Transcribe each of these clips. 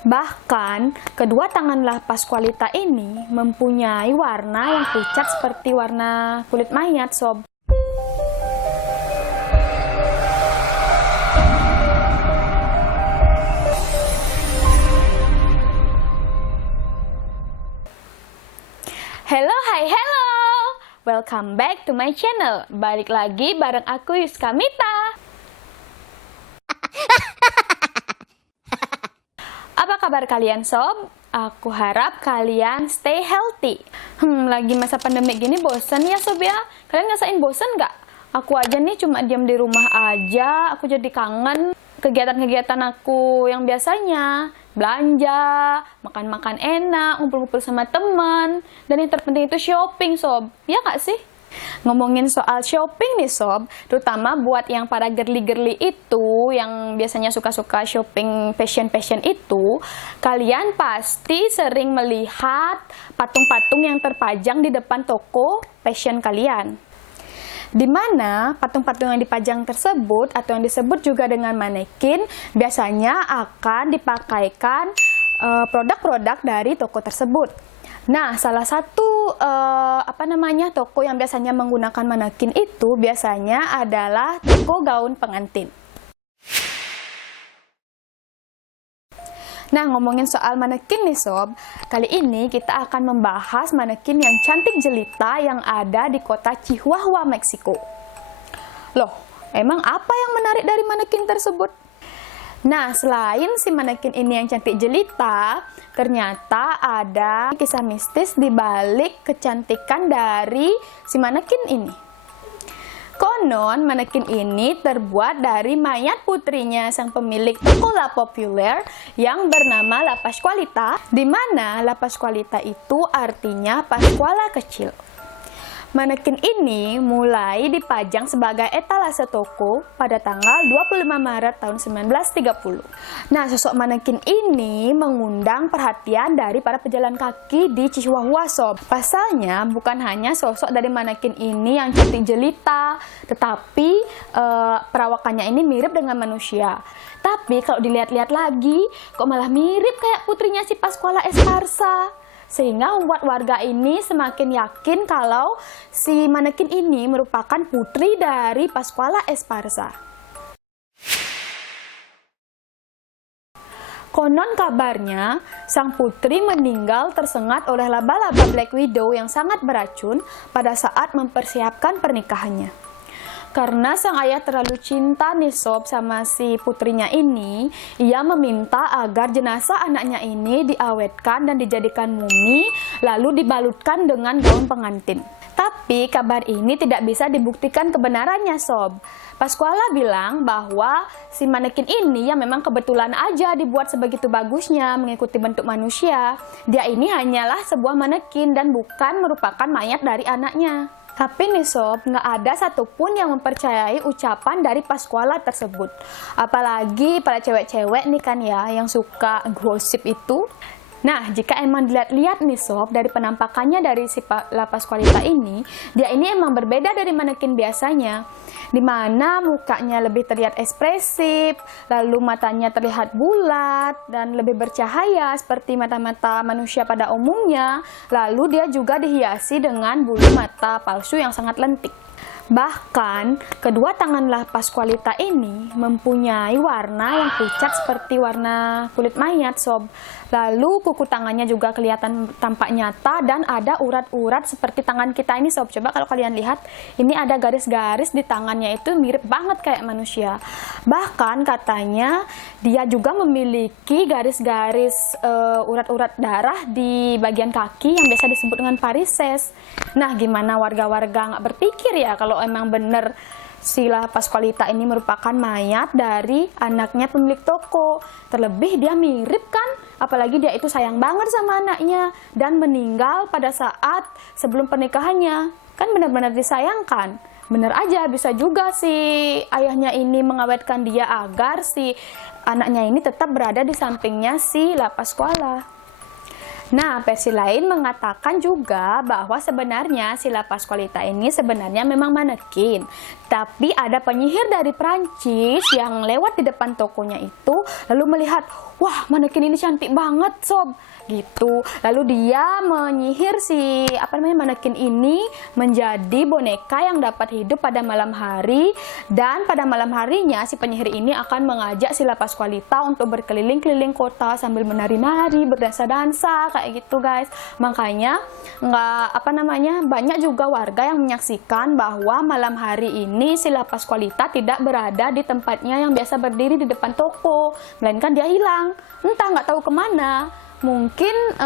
Bahkan, kedua tangan La Pascualita ini mempunyai warna yang pucat seperti warna kulit mayat, sob. Hello, hai, hello! Welcome back to my channel. Balik lagi bareng aku Yuska Mita. Apa kabar kalian, sob? Aku harap kalian stay healthy. Lagi masa pandemi gini bosen ya, sob ya? Kalian ngerasain bosen nggak? Aku aja nih cuma diam di rumah aja, aku jadi kangen kegiatan-kegiatan aku yang biasanya belanja, makan-makan enak, ngumpul-ngumpul sama teman, dan yang terpenting itu shopping, sob. Ya nggak sih? Ngomongin soal shopping nih, sob, terutama buat yang para girly-girly itu, yang biasanya suka-suka shopping fashion-fashion itu, kalian pasti sering melihat patung-patung yang terpajang di depan toko fashion kalian. Di mana patung-patung yang dipajang tersebut atau yang disebut juga dengan manekin biasanya akan dipakaikan produk-produk dari toko tersebut. Nah, salah satu toko yang biasanya menggunakan manekin itu biasanya adalah toko gaun pengantin. Nah, ngomongin soal manekin nih, sob, kali ini kita akan membahas manekin yang cantik jelita yang ada di kota Chihuahua, Meksiko. Loh, emang apa yang menarik dari manekin tersebut? Nah, selain si manekin ini yang cantik jelita, ternyata ada kisah mistis di balik kecantikan dari si manekin ini. Konon, manekin ini terbuat dari mayat putrinya sang pemilik toko La Popular yang bernama La Pascualita, di mana La Pascualita itu artinya Pascuala kecil. Manekin ini mulai dipajang sebagai etalase toko pada tanggal 25 Maret tahun 1930. Nah, sosok manekin ini mengundang perhatian dari para pejalan kaki di Chihuahua, sob. Pasalnya, bukan hanya sosok dari manekin ini yang cantik jelita, tetapi perawakannya ini mirip dengan manusia. Tapi kalau dilihat-lihat lagi, kok malah mirip kayak putrinya si Pascuala Esparza. Sehingga membuat warga ini semakin yakin kalau si manekin ini merupakan putri dari Pascuala Esparza. Konon kabarnya, sang putri meninggal tersengat oleh laba-laba Black Widow yang sangat beracun pada saat mempersiapkan pernikahannya. Karena sang ayah terlalu cinta nih, sob, sama si putrinya ini, ia meminta agar jenazah anaknya ini diawetkan dan dijadikan mumi, lalu dibalutkan dengan gaun pengantin. Tapi kabar ini tidak bisa dibuktikan kebenarannya, sob. Pascuala bilang bahwa si manekin ini ya memang kebetulan aja dibuat sebegitu bagusnya mengikuti bentuk manusia. Dia ini hanyalah sebuah manekin dan bukan merupakan mayat dari anaknya. Tapi nih, sob, nggak ada satupun yang mempercayai ucapan dari Pascuala tersebut. Apalagi para cewek-cewek nih kan ya, yang suka gosip itu. Nah, jika emang dilihat-lihat nih, sob, dari penampakannya dari si La Pascualita ini, dia ini emang berbeda dari manekin biasanya. Dimana mukanya lebih terlihat ekspresif, lalu matanya terlihat bulat, dan lebih bercahaya seperti mata-mata manusia pada umumnya. Lalu dia juga dihiasi dengan bulu mata palsu yang sangat lentik. Bahkan, kedua tangan La Pascualita ini mempunyai warna yang pucat seperti warna kulit mayat, sob. Lalu kuku tangannya juga kelihatan tampak nyata dan ada urat-urat seperti tangan kita ini, sob. Coba kalau kalian lihat, ini ada garis-garis di tangannya itu mirip banget kayak manusia. Bahkan katanya dia juga memiliki garis-garis urat-urat darah di bagian kaki yang biasa disebut dengan varises. Nah, gimana warga-warga nggak berpikir ya kalau emang bener si La Pascualita ini merupakan mayat dari anaknya pemilik toko. Terlebih dia mirip kan, apalagi dia itu sayang banget sama anaknya dan meninggal pada saat sebelum pernikahannya. Kan benar-benar disayangkan. Bener aja, bisa juga si ayahnya ini mengawetkan dia agar si anaknya ini tetap berada di sampingnya si La Pascuala. Nah, versi lain mengatakan juga bahwa sebenarnya si La Pascualita ini sebenarnya memang manekin. Tapi ada penyihir dari Prancis yang lewat di depan tokonya itu, lalu melihat, wah manekin ini cantik banget sob, gitu. Lalu dia menyihir si manekin ini menjadi boneka yang dapat hidup pada malam hari. Dan pada malam harinya si penyihir ini akan mengajak si La Pascualita untuk berkeliling-keliling kota sambil menari-nari, berdansa-dansa kayak gitu guys. Makanya banyak juga warga yang menyaksikan bahwa malam hari ini si La Pascualita tidak berada di tempatnya yang biasa berdiri di depan toko, melainkan dia hilang, entah nggak tahu kemana. Mungkin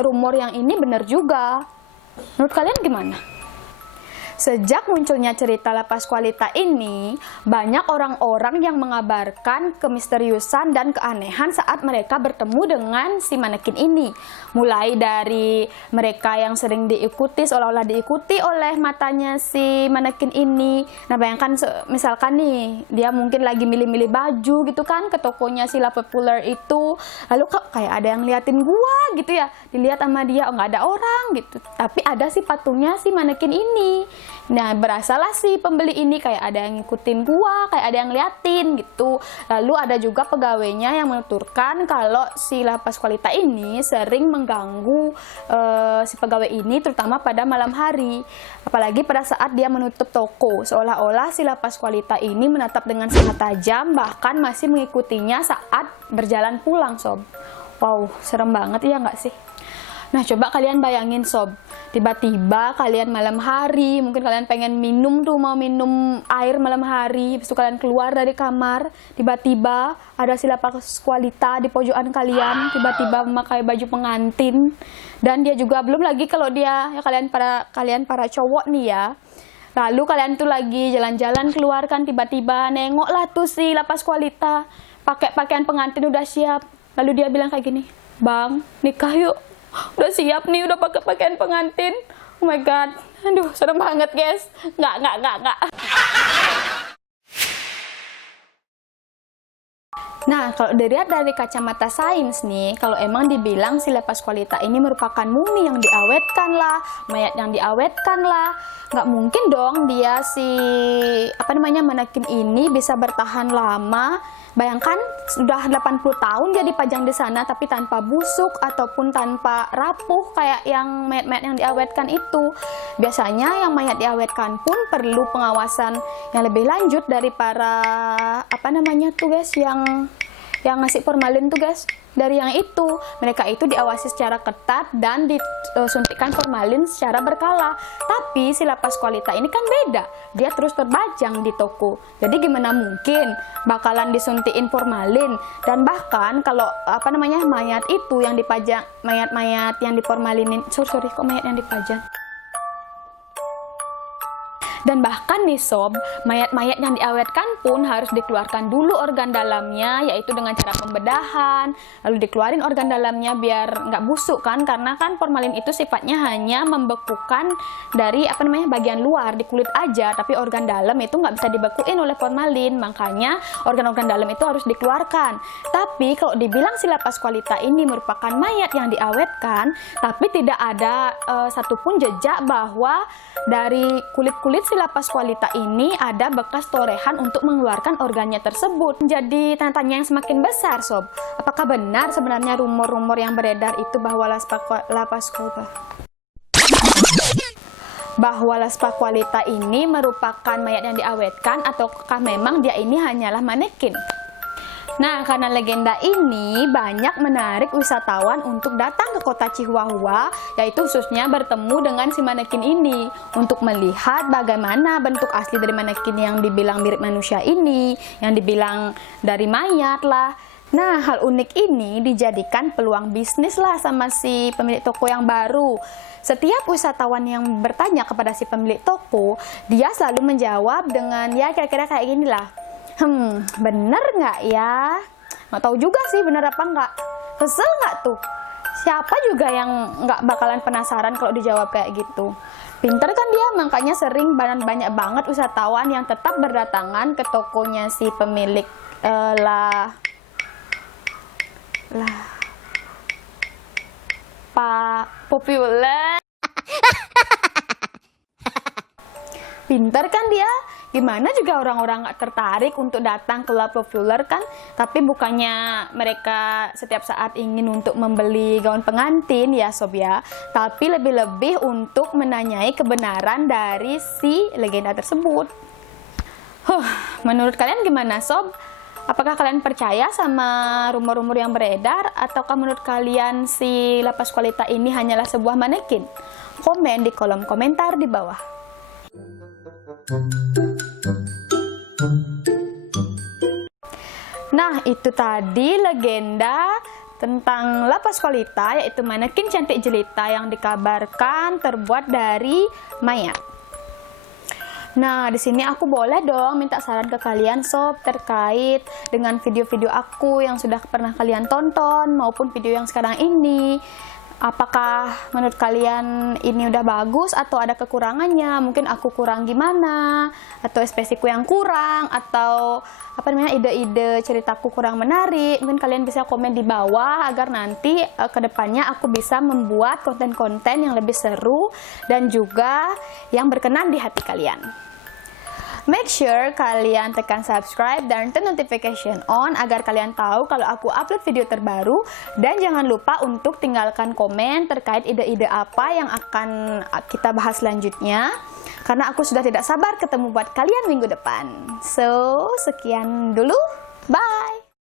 rumor yang ini benar juga. Menurut kalian gimana? Sejak munculnya cerita La Pascualita ini, banyak orang-orang yang mengabarkan kemisteriusan dan keanehan saat mereka bertemu dengan si manekin ini. Mulai dari mereka yang sering diikuti, seolah-olah diikuti oleh matanya si manekin ini. Nah, bayangkan misalkan nih, dia mungkin lagi milih-milih baju gitu kan ke tokonya si La Popular itu. Lalu kok kayak ada yang liatin gua gitu ya, dilihat sama dia, oh nggak ada orang gitu. Tapi ada si patungnya si manekin ini. Nah, berasalah si pembeli ini kayak ada yang ngikutin gua, kayak ada yang liatin gitu. Lalu ada juga pegawainya yang menuturkan kalau si La Pascualita ini sering mengganggu si pegawai ini, terutama pada malam hari. Apalagi pada saat dia menutup toko, seolah-olah si La Pascualita ini menatap dengan sangat tajam, bahkan masih mengikutinya saat berjalan pulang sob. Wow, serem banget ya nggak sih? Nah, coba kalian bayangin sob, tiba-tiba kalian malam hari, mungkin kalian pengen minum tuh, mau minum air malam hari, habis itu kalian keluar dari kamar, tiba-tiba ada si La Pascualita di pojokan kalian, tiba-tiba memakai baju pengantin, dan dia juga belum lagi kalau dia, ya kalian para cowok nih ya, lalu kalian tuh lagi jalan-jalan keluar kan, tiba-tiba nengok lah tuh si La Pascualita, pakai pakaian pengantin udah siap, lalu dia bilang kayak gini, "Bang, nikah yuk." Udah siap nih, udah pakai pakaian pengantin. Oh my god, aduh serem banget guys. Nggak. Nah, kalau dilihat dari kacamata sains nih, kalau emang dibilang si La Pascualita ini merupakan mumi yang diawetkan lah, mayat yang diawetkan lah, nggak mungkin dong dia si manekin ini bisa bertahan lama. Bayangkan sudah 80 tahun dia dipajang di sana tapi tanpa busuk ataupun tanpa rapuh kayak yang mayat-mayat yang diawetkan itu. Biasanya yang mayat diawetkan pun perlu pengawasan yang lebih lanjut dari para guys yang ngasih formalin tuh guys. Dari yang itu, mereka itu diawasi secara ketat dan disuntikkan formalin secara berkala. Tapi si La Pascualita ini kan beda, dia terus terbajang di toko. Jadi gimana mungkin bakalan disuntikin formalin? Dan bahkan kalau mayat itu yang dipajang, mayat-mayat yang diformalinin, sorry kok mayat yang dipajang? Dan bahkan nih sob, mayat-mayat yang diawetkan pun harus dikeluarkan dulu organ dalamnya, yaitu dengan cara pembedahan, lalu dikeluarin organ dalamnya biar nggak busuk kan, karena kan formalin itu sifatnya hanya membekukan dari bagian luar di kulit aja, tapi organ dalam itu nggak bisa dibekuin oleh formalin, makanya organ-organ dalam itu harus dikeluarkan. Tapi kalau dibilang si La Pascualita ini merupakan mayat yang diawetkan, tapi tidak ada satupun jejak bahwa dari kulit-kulit si La Pascualita ini ada bekas torehan untuk mengeluarkan organnya tersebut. Jadi tanda tanya yang semakin besar sob, apakah benar sebenarnya rumor-rumor yang beredar itu bahwa La Pascualita ini merupakan mayat yang diawetkan, ataukah memang dia ini hanyalah manekin? Nah, karena legenda ini banyak menarik wisatawan untuk datang ke kota Chihuahua, yaitu khususnya bertemu dengan si manekin ini untuk melihat bagaimana bentuk asli dari manekin yang dibilang mirip manusia ini, yang dibilang dari mayat lah. Nah, hal unik ini dijadikan peluang bisnis lah sama si pemilik toko yang baru. Setiap wisatawan yang bertanya kepada si pemilik toko, dia selalu menjawab dengan ya kira-kira kayak gini lah. Bener nggak ya? Nggak tahu juga sih bener apa nggak. Kesel nggak tuh? Siapa juga yang nggak bakalan penasaran kalau dijawab kayak gitu? Pinter kan dia, makanya sering banyak banget wisatawan yang tetap berdatangan ke tokonya si pemilik populer. Pinter kan dia? Gimana juga orang-orang gak tertarik untuk datang ke Love Popular kan? Tapi bukannya mereka setiap saat ingin untuk membeli gaun pengantin ya sob ya, tapi lebih-lebih untuk menanyai kebenaran dari si legenda tersebut. Menurut kalian gimana sob? Apakah kalian percaya sama rumor-rumor yang beredar? Ataukah menurut kalian si Lapas Kualita ini hanyalah sebuah manekin? Komen di kolom komentar di bawah. Nah, itu tadi legenda tentang Lapas Kualita, yaitu manekin cantik jelita yang dikabarkan terbuat dari mayat. Nah, di sini aku boleh dong minta saran ke kalian sob terkait dengan video-video aku yang sudah pernah kalian tonton maupun video yang sekarang ini. Apakah menurut kalian ini udah bagus atau ada kekurangannya? Mungkin aku kurang gimana? Atau ekspresiku yang kurang? Atau apa namanya, ide-ide ceritaku kurang menarik? Mungkin kalian bisa komen di bawah agar nanti kedepannya aku bisa membuat konten-konten yang lebih seru dan juga yang berkenan di hati kalian. Make sure kalian tekan subscribe dan turn notification on agar kalian tahu kalau aku upload video terbaru. Dan jangan lupa untuk tinggalkan komen terkait ide-ide apa yang akan kita bahas selanjutnya. Karena aku sudah tidak sabar ketemu buat kalian minggu depan. So, sekian dulu. Bye!